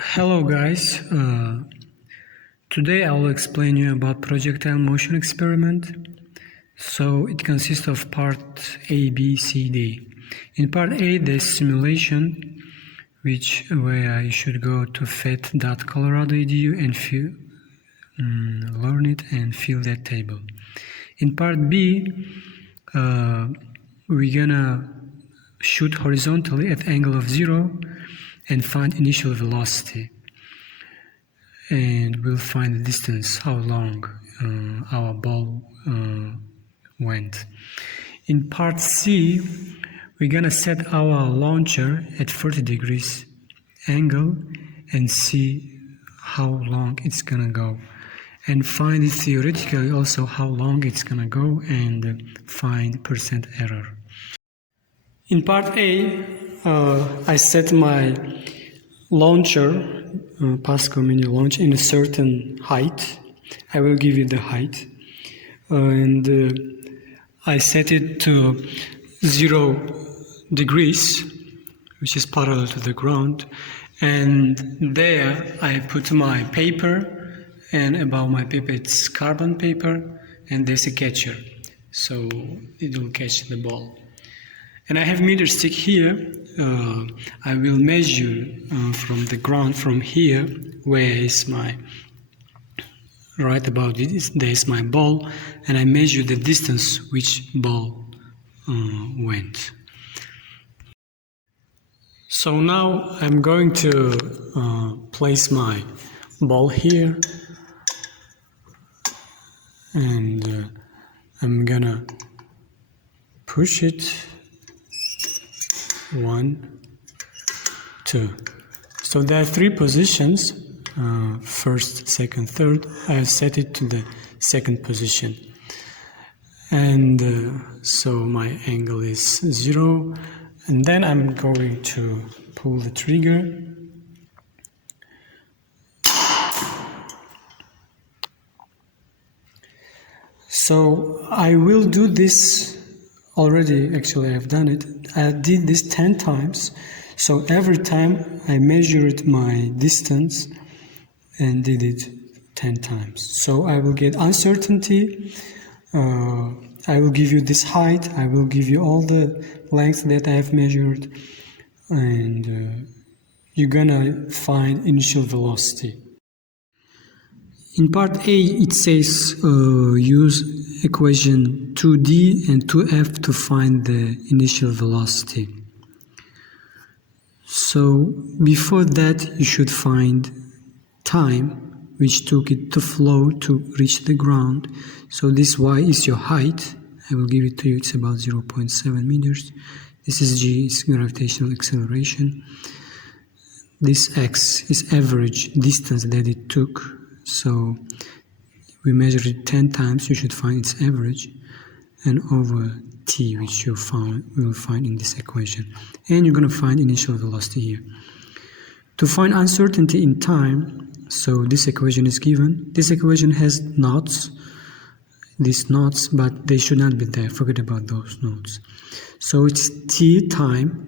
Hello guys, today I will explain you about projectile motion experiment. So it consists of part A, B, C, D. In part A there's simulation where you should go to fet.colorado.edu and learn it and fill that table. In part B we're gonna shoot horizontally at angle of 0 and find initial velocity, and we'll find the distance, how long our ball went. In part C, we're gonna set our launcher at 40 degrees angle and see how long it's gonna go, and find it theoretically also how long it's gonna go and find percent error. In part A, I set my launcher, Pascal mini launch, in a certain height. I will give you the height. And I set it to 0 degrees, which is parallel to the ground. And there I put my paper, and above my paper it's carbon paper, and there's a catcher. So it will catch the ball. And I have meter stick here. I will measure from the ground, from here, where is my, right about this, there is my ball, and I measure the distance which ball went. So now I'm going to place my ball here, and I'm gonna push it. 1, 2. So there are 3 positions, first, second, third. I have set it to the second position. And so my angle is 0. And then I'm going to pull the trigger. So I will do this already. Actually, I've done it. I did this 10 times. So every time I measured my distance and did it 10 times. So I will get uncertainty. I will give you this height. I will give you all the length that I have measured. And you're gonna find initial velocity. In part A, it says use equation 2D and 2F to find the initial velocity. So before that, you should find time, which took it to flow to reach the ground. So this Y is your height. I will give it to you. It's about 0.7 meters. This is G, is gravitational acceleration. This X is average distance that it took. So we measured it 10 times, you should find its average, and over t, which we will find in this equation. And you're going to find initial velocity here. To find uncertainty in time, so this equation is given. This equation has knots, these knots, but they should not be there. Forget about those knots. So it's t times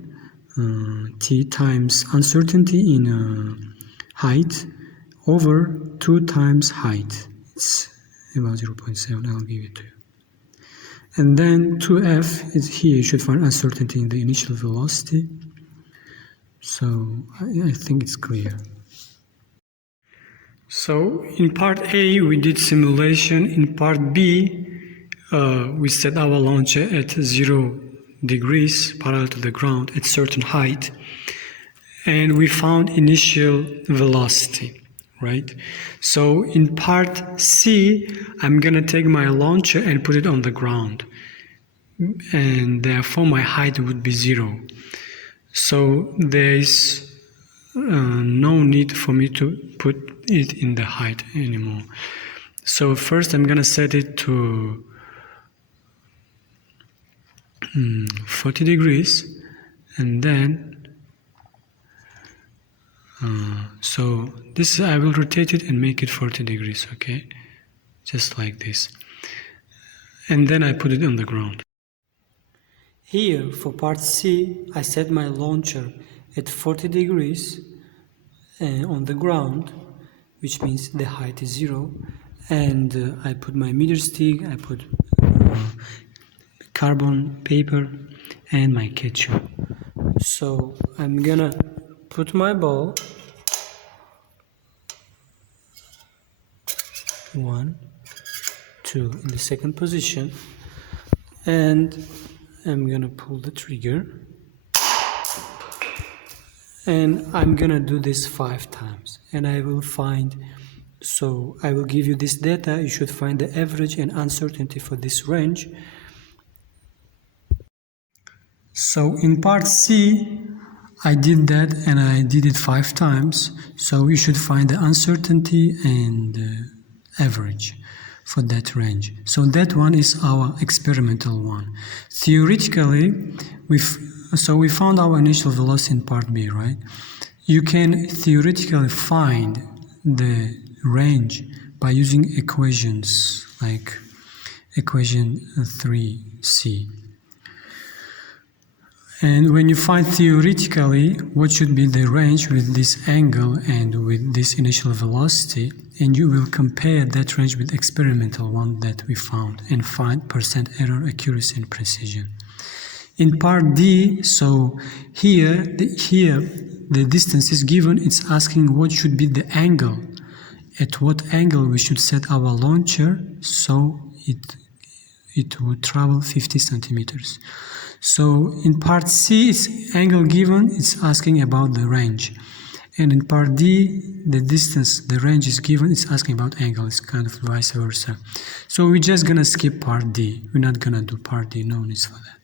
uncertainty in height over 2 times height. It's about 0.7. I'll give it to you. And then 2f is here. You should find uncertainty in the initial velocity. So I think it's clear. So in part A we did simulation. In part B we set our launcher at 0 degrees parallel to the ground at certain height, and we found initial velocity. Right? So in part C, I'm gonna take my launcher and put it on the ground, and therefore my height would be 0. So there is no need for me to put it in the height anymore. So first I'm gonna set it to 40 degrees, and then so this I will rotate it and make it 40 degrees, okay? Just like this. And then I put it on the ground. Here for part C, I set my launcher at 40 degrees on the ground, which means the height is 0, and I put my meter stick, I put carbon paper and my ketchup. So I'm gonna put my ball 1, 2 in the second position, and I'm gonna pull the trigger, and I'm gonna do this 5 times, and I will find, so I will give you this data. You should find the average and uncertainty for this range. So in part C, I did that and I did it 5 times. So you should find the uncertainty and average for that range. So that one is our experimental one. Theoretically, we found our initial velocity in part B, right? You can theoretically find the range by using equations like equation 3c. And when you find theoretically what should be the range with this angle and with this initial velocity, and you will compare that range with experimental one that we found and find percent error, accuracy and precision. In part D, so here the distance is given, it's asking what should be the angle, at what angle we should set our launcher so it would travel 50 centimeters. So in part C, it's angle given, it's asking about the range. And in part D, the distance, the range is given, it's asking about angle, it's kind of vice versa. So we're just gonna skip part D. We're not gonna do part D, no need for that.